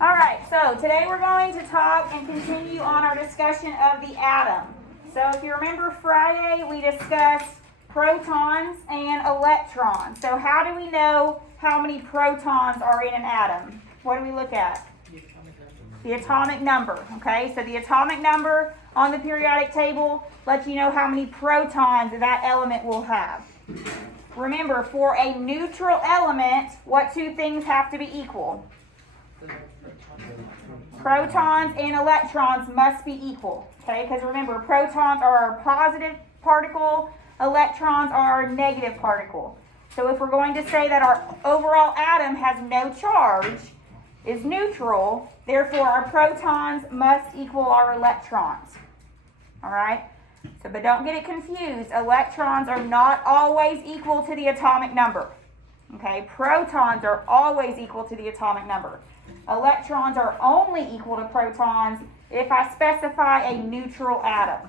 All right, so today we're going to talk and continue on our discussion of the atom. So if you remember Friday, we discussed protons and electrons. So how do we know how many protons are in an atom? What do we look at? The atomic number, okay? So the atomic number on the periodic table lets you know how many protons that element will have. Remember, for a neutral element, what two things have to be equal? Protons and electrons must be equal, okay? Because remember, protons are our positive particle, electrons are our negative particle. So if we're going to say that our overall atom has no charge, is neutral, therefore our protons must equal our electrons, all right? So, but don't get it confused. Electrons are not always equal to the atomic number, okay? Protons are always equal to the atomic number. Electrons are only equal to protons if I specify a neutral atom,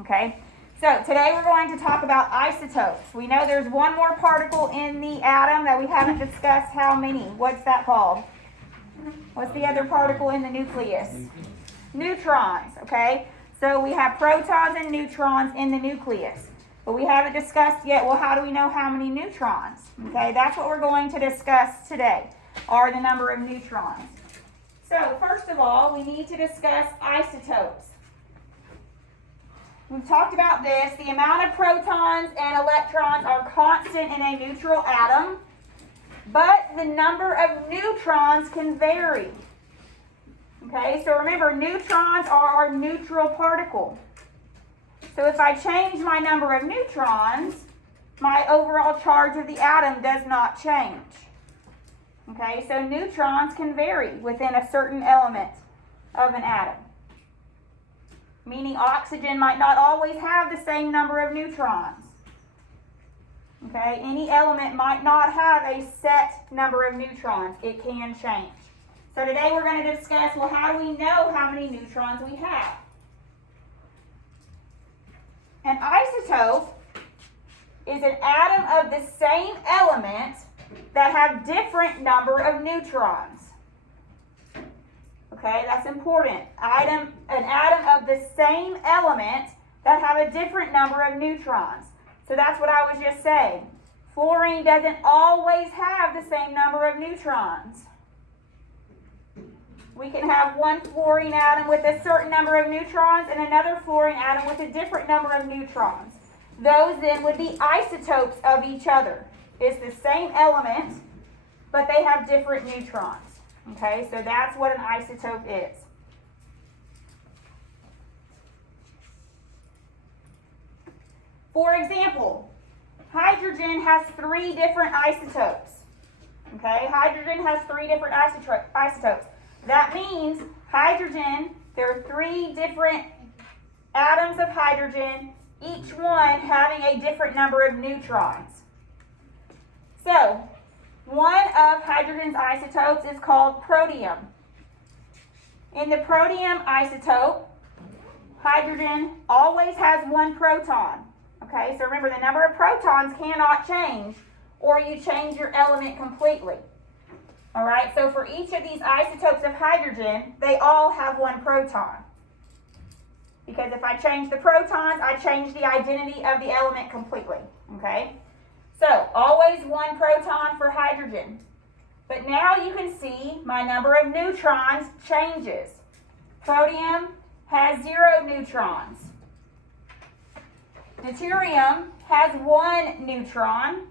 okay? So today we're going to talk about isotopes. We know there's one more particle in the atom that we haven't discussed. How many? What's that called? What's the other particle in the nucleus? Neutrons, okay? So we have protons and neutrons in the nucleus. But we haven't discussed yet, well, how do we know how many neutrons? Okay, that's what we're going to discuss today, are the number of neutrons. So first of all, we need to discuss isotopes. We've talked about this. The amount of protons and electrons are constant in a neutral atom, but the number of neutrons can vary. Okay, so remember, neutrons are our neutral particle. So if I change my number of neutrons, my overall charge of the atom does not change. Okay, so neutrons can vary within a certain element of an atom. Meaning oxygen might not always have the same number of neutrons. Okay, any element might not have a set number of neutrons. It can change. So today we're going to discuss, well, how do we know how many neutrons we have? An isotope is an atom of the same element that have different number of neutrons. Okay, that's important. An atom of the same element that have a different number of neutrons. So that's what I was just saying. Fluorine doesn't always have the same number of neutrons. We can have one fluorine atom with a certain number of neutrons and another fluorine atom with a different number of neutrons. Those then would be isotopes of each other. It's the same element, but they have different neutrons. Okay, so that's what an isotope is. For example, hydrogen has 3 different isotopes. Okay, hydrogen has 3 different isotopes. That means hydrogen, there are 3 different atoms of hydrogen, each one having a different number of neutrons. So, one of hydrogen's isotopes is called protium. In the protium isotope, hydrogen always has 1 proton. Okay, so remember, the number of protons cannot change, or you change your element completely. All right, so for each of these isotopes of hydrogen, they all have 1 proton. Because if I change the protons, I change the identity of the element completely. Okay, so always 1 proton for hydrogen. But now you can see my number of neutrons changes. Protium has 0 neutrons. Deuterium has 1 neutron.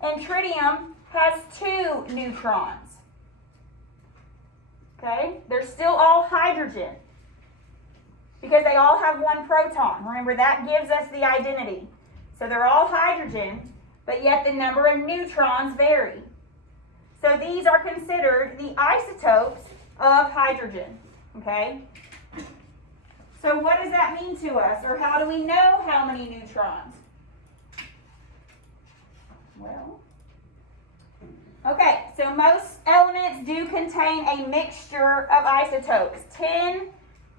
And tritium has 2 neutrons. Okay, they're still all hydrogen because they all have 1 proton. Remember, that gives us the identity. So they're all hydrogen, but yet the number of neutrons vary. So these are considered the isotopes of hydrogen. Okay, so what does that mean to us, or how do we know how many neutrons? Well, okay, so most elements do contain a mixture of isotopes.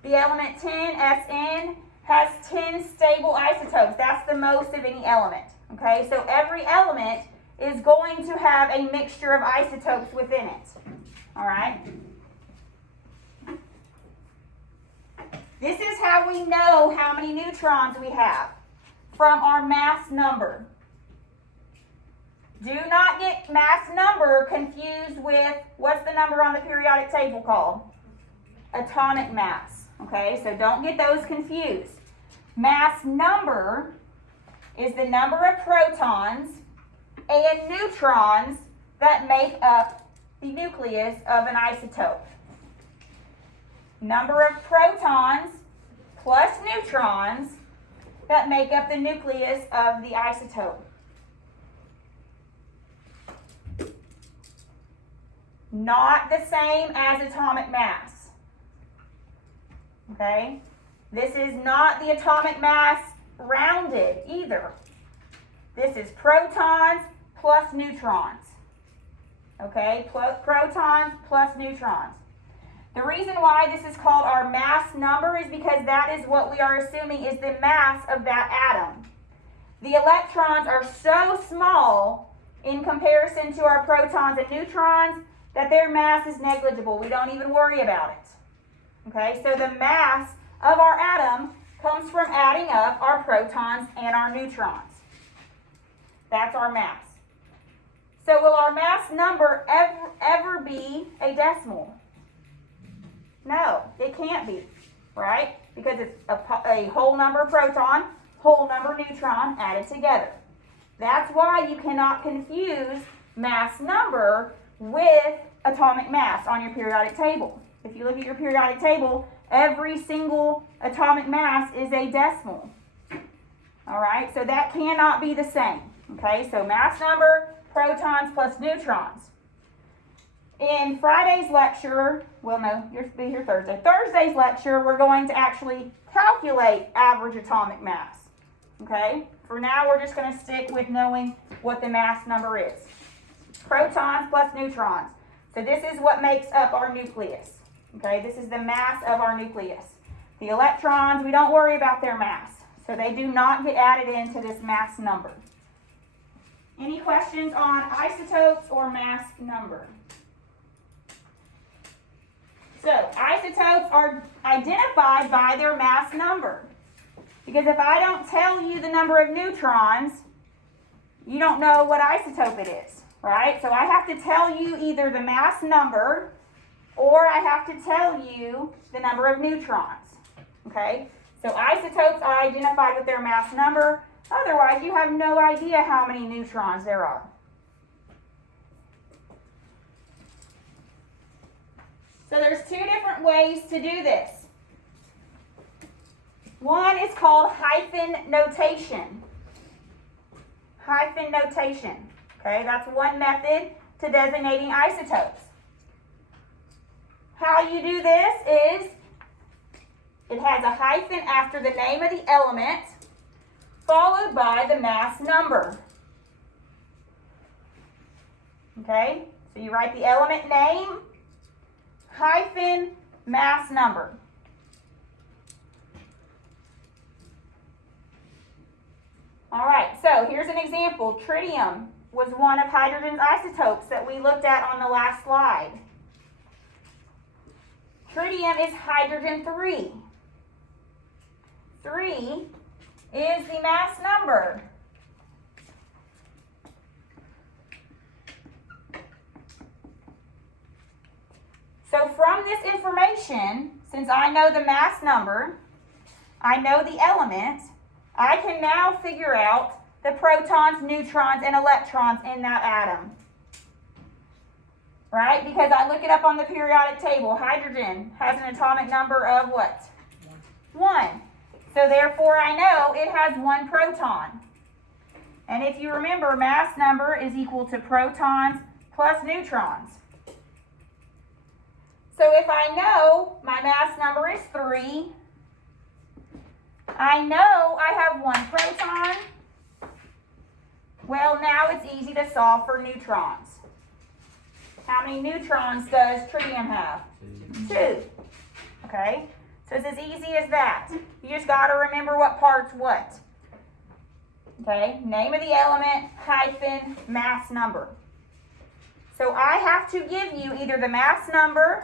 The element 10, Sn, has 10 stable isotopes. That's the most of any element. Okay, so every element is going to have a mixture of isotopes within it. All right? This is how we know how many neutrons we have, from our mass number. Do not get mass number confused with, what's the number on the periodic table called? Atomic mass. Okay, so don't get those confused. Mass number is the number of protons and neutrons that make up the nucleus of an isotope. Number of protons plus neutrons that make up the nucleus of the isotope. Not the same as atomic mass. Okay? This is not the atomic mass rounded either. This is protons plus neutrons. Okay? Protons plus neutrons. The reason why this is called our mass number is because that is what we are assuming is the mass of that atom. The electrons are so small in comparison to our protons and neutrons that their mass is negligible. We don't even worry about it. Okay, so the mass of our atom comes from adding up our protons and our neutrons. That's our mass. So will our mass number ever be a decimal? No, it can't be, right? Because it's a whole number proton, whole number neutron added together. That's why you cannot confuse mass number with atomic mass on your periodic table. If you look at your periodic table, every single atomic mass is a decimal. All right, so that cannot be the same. Okay, so mass number, protons plus neutrons. In Friday's lecture, well, no, you'll be here Thursday. Thursday's lecture, we're going to actually calculate average atomic mass. Okay, for now, we're just going to stick with knowing what the mass number is. Protons plus neutrons. So this is what makes up our nucleus. Okay, this is the mass of our nucleus. The electrons, we don't worry about their mass. So they do not get added into this mass number. Any questions on isotopes or mass number? So isotopes are identified by their mass number. Because if I don't tell you the number of neutrons, you don't know what isotope it is, right? So I have to tell you either the mass number or I have to tell you the number of neutrons, okay? So isotopes are identified with their mass number. Otherwise, you have no idea how many neutrons there are. So there's two different ways to do this. One is called hyphen notation. Hyphen notation. Okay, that's one method to designating isotopes. How you do this is it has a hyphen after the name of the element followed by the mass number. Okay, so you write the element name hyphen mass number. All right, so here's an example. Tritium was one of hydrogen's isotopes that we looked at on the last slide. Tritium is hydrogen 3. 3 is the mass number. So from this information, since I know the mass number, I know the element, I can now figure out the protons, neutrons, and electrons in that atom. Right? Because I look it up on the periodic table. Hydrogen has an atomic number of what? 1. So therefore I know it has 1 proton. And if you remember, mass number is equal to protons plus neutrons. So if I know my mass number is 3, I know I have 1 proton. Well, now it's easy to solve for neutrons. How many neutrons does tritium have? 2. Okay, so it's as easy as that. You just got to remember what part's what. Okay, name of the element hyphen mass number. So I have to give you either the mass number,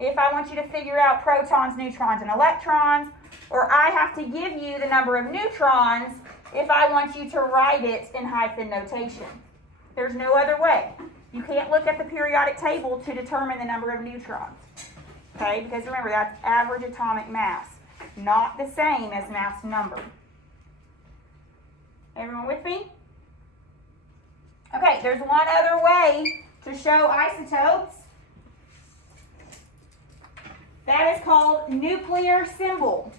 if I want you to figure out protons, neutrons, and electrons, or I have to give you the number of neutrons if I want you to write it in hyphen notation. There's no other way. You can't look at the periodic table to determine the number of neutrons. Okay, because remember, that's average atomic mass, not the same as mass number. Everyone with me? Okay, there's one other way to show isotopes. That is called nuclear symbol.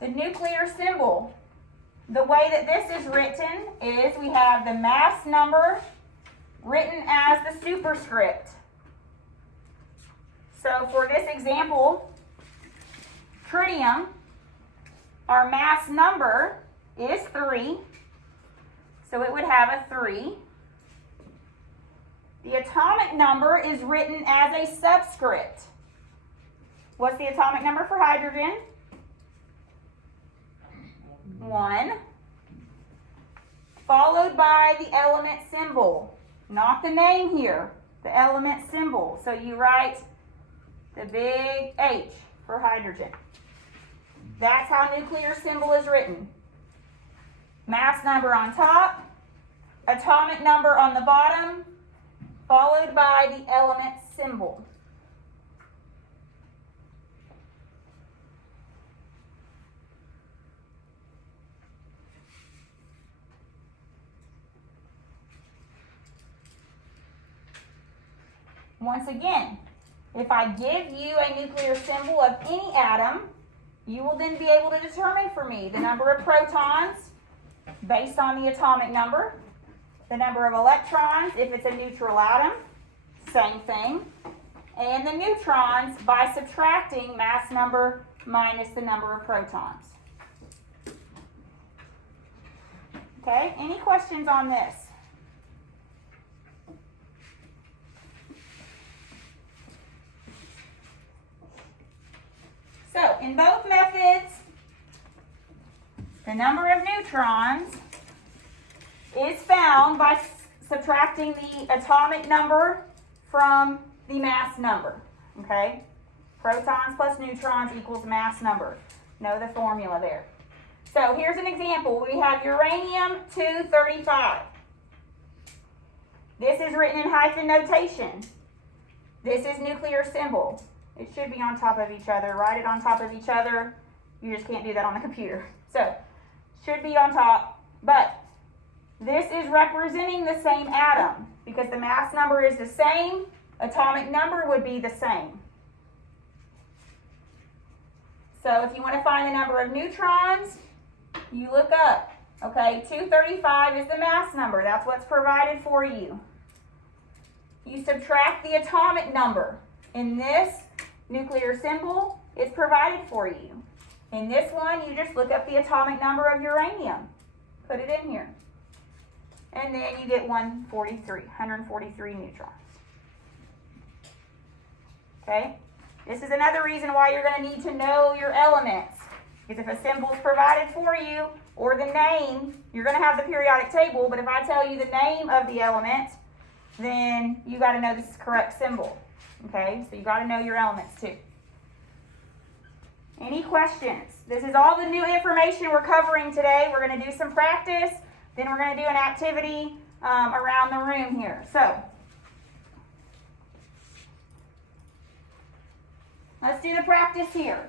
The nuclear symbol, the way that this is written is we have the mass number written as the superscript. So for this example, tritium, our mass number is 3. So it would have a 3. The atomic number is written as a subscript. What's the atomic number for hydrogen? 1. Followed by the element symbol. Not the name here, the element symbol. So you write the big H for hydrogen. That's how nuclear symbol is written. Mass number on top, atomic number on the bottom, followed by the element symbol. Once again, if I give you a nuclear symbol of any atom, you will then be able to determine for me the number of protons based on the atomic number, the number of electrons if it's a neutral atom, same thing, and the neutrons by subtracting mass number minus the number of protons. Okay, any questions on this? So, in both methods, the number of neutrons is found by subtracting the atomic number from the mass number, okay? Protons plus neutrons equals mass number. Know the formula there. So, here's an example. We have uranium-235. This is written in hyphen notation. This is nuclear symbol. It should be on top of each other. Write it on top of each other. You just can't do that on the computer. So, should be on top. But this is representing the same atom because the mass number is the same. Atomic number would be the same. So, if you want to find the number of neutrons, you look up. Okay, 235 is the mass number. That's what's provided for you. You subtract the atomic number. In this nuclear symbol, it's provided for you. In this one, you just look up the atomic number of uranium. Put it in here. And then you get 143 neutrons. Okay? This is another reason why you're going to need to know your elements. Because if a symbol is provided for you, or the name, you're going to have the periodic table, but if I tell you the name of the element, then you got to know this is correct symbol. Okay, so you got to know your elements too. Any questions? This is all the new information we're covering today. We're going to do some practice, then we're going to do an activity around the room here. So, let's do the practice here.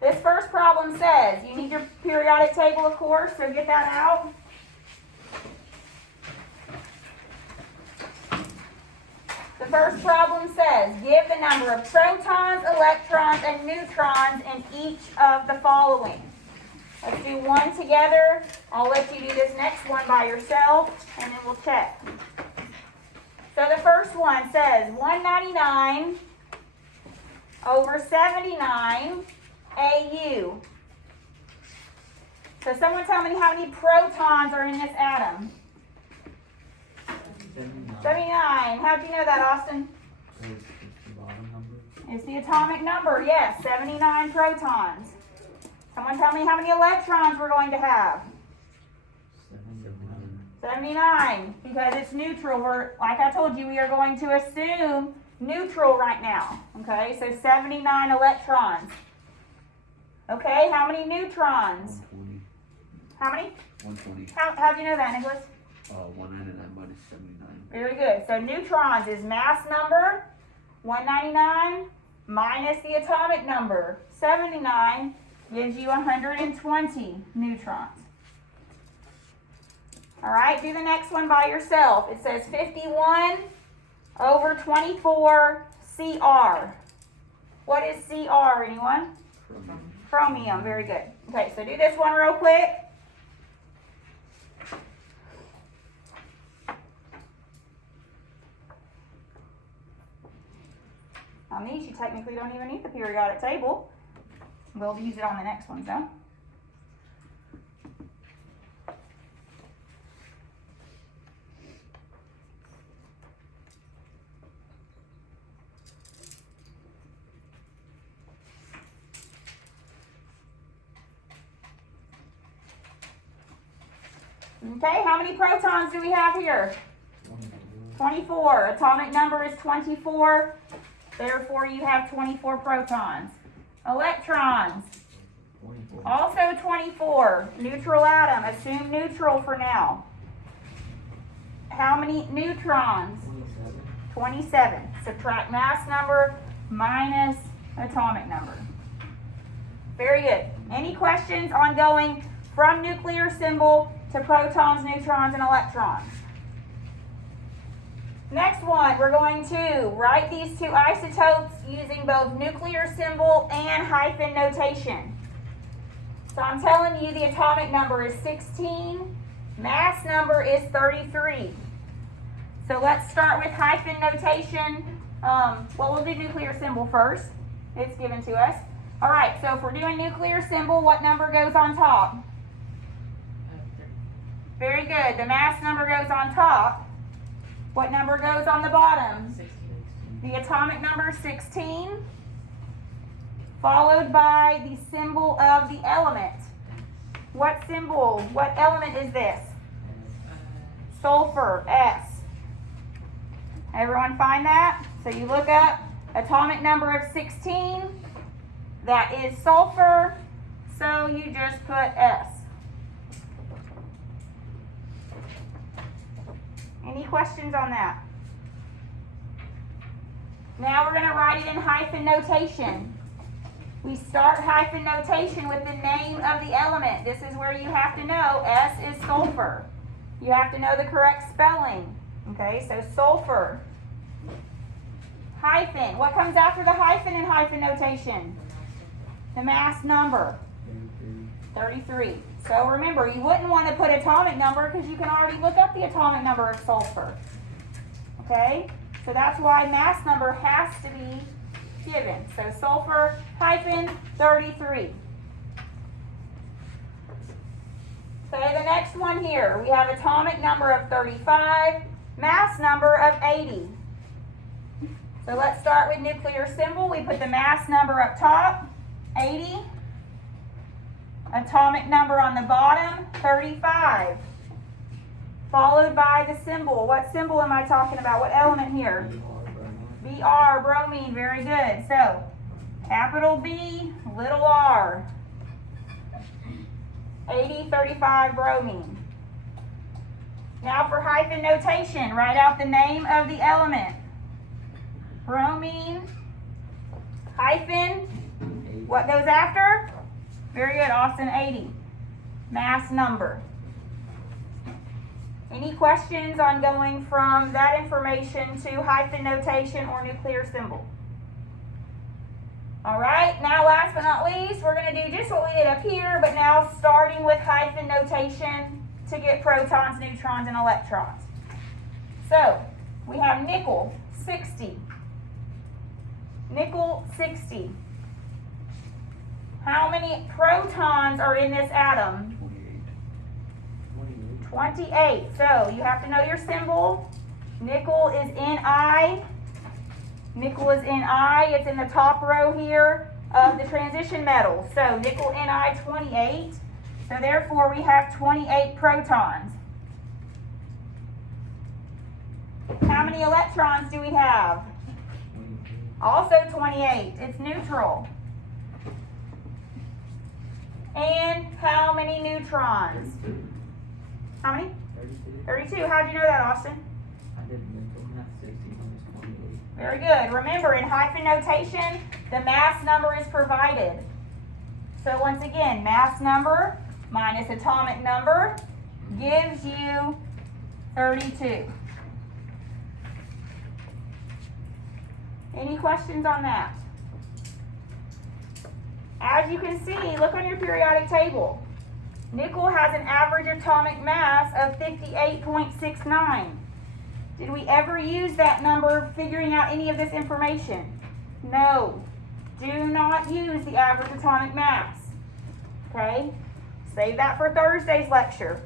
This first problem says, you need your periodic table, of course, so get that out. The first problem says, give the number of protons, electrons, and neutrons in each of the following. Let's do one together. I'll let you do this next one by yourself, and then we'll check. So the first one says 199 over 79 AU. So someone tell me how many protons are in this atom. 79. How'd you know that, Austin? It's the bottom number. It's the atomic number, yes, 79 protons. Someone tell me how many electrons we're going to have. 79. 79, because it's neutral. Like I told you, we are going to assume neutral right now. Okay, so 79 electrons. Okay, how many neutrons? 120. How many? 120. How do you know that, Nicholas? 199 minus 79. Very good. So neutrons is mass number, 199, minus the atomic number, 79, gives you 120 neutrons. All right, do the next one by yourself. It says 51 over 24 Cr. What is Cr, anyone? Chromium. Chromium, very good. Okay, so do this one real quick. On these, you technically don't even need the periodic table. We'll use it on the next ones, though. Okay, how many protons do we have here? 24. Atomic number is 24. Therefore, you have 24 protons. Electrons, 24. also 24. Neutral atom, assume neutral for now. How many neutrons? 27. Subtract mass number minus atomic number. Very good. Any questions on going from nuclear symbol to protons, neutrons, and electrons? Next one, we're going to write these two isotopes using both nuclear symbol and hyphen notation. So I'm telling you the atomic number is 16, mass number is 33. So let's start with hyphen notation. We'll do nuclear symbol first. It's given to us. All right, so if we're doing nuclear symbol, what number goes on top? Very good. The mass number goes on top. What number goes on the bottom? 16. The atomic number 16, followed by the symbol of the element. What symbol, what element is this? Sulfur, S. Everyone find that? So you look up atomic number of 16, that is sulfur, so you just put S. Any questions on that? Now we're going to write it in hyphen notation. We start hyphen notation with the name of the element. This is where you have to know S is sulfur. You have to know the correct spelling. Okay, so sulfur. Hyphen. What comes after the hyphen in hyphen notation? The mass number. 33. So remember, you wouldn't want to put atomic number because you can already look up the atomic number of sulfur. Okay? So that's why mass number has to be given. So sulfur hyphen 33. Okay, the next one here, we have atomic number of 35, mass number of 80. So let's start with nuclear symbol. We put the mass number up top, 80. Atomic number on the bottom, 35. Followed by the symbol. What symbol am I talking about? What element here? Br, bromine, very good. So, capital B, little r. 80, 35, bromine. Now for hyphen notation, write out the name of the element. Bromine, hyphen, what goes after? Very good, Austin, 80. Mass number. Any questions on going from that information to hyphen notation or nuclear symbol? All right, now last but not least, we're going to do just what we did up here, but now starting with hyphen notation to get protons, neutrons, and electrons. So, we have nickel, 60. Nickel, 60. How many protons are in this atom? 28. So you have to know your symbol. Nickel is Ni. Nickel is Ni. It's in the top row here of the transition metals. So nickel Ni 28. So therefore we have 28 protons. How many electrons do we have? Also 28. It's neutral. And how many neutrons? How many? 32. How'd you know that, Austin? I did mental math 16 minus 28. Very good. Remember, in hyphen notation, the mass number is provided. So once again, mass number minus atomic number gives you 32. Any questions on that? As you can see, look on your periodic table. Nickel has an average atomic mass of 58.69. Did we ever use that number figuring out any of this information? No. Do not use the average atomic mass. Okay? Save that for Thursday's lecture.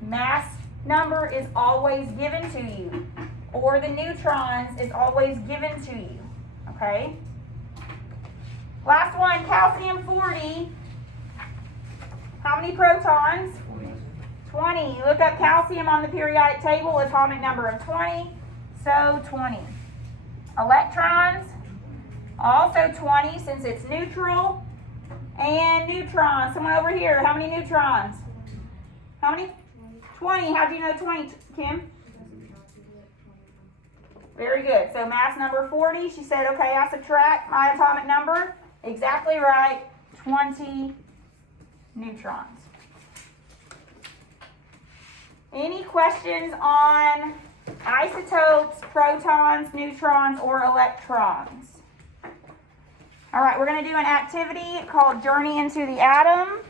Mass number is always given to you, or the neutrons is always given to you. Okay? Last one, calcium 40. How many protons? 20. Look up calcium on the periodic table, atomic number of 20, so 20. Electrons, also 20 since it's neutral. And neutrons, someone over here, how many neutrons? How many? 20. How do you know 20, Kim? Very good. So mass number 40, she said, okay, I subtract my atomic number. Exactly right, 20 neutrons. Any questions on isotopes, protons, neutrons, or electrons? All right, we're going to do an activity called Journey into the Atom.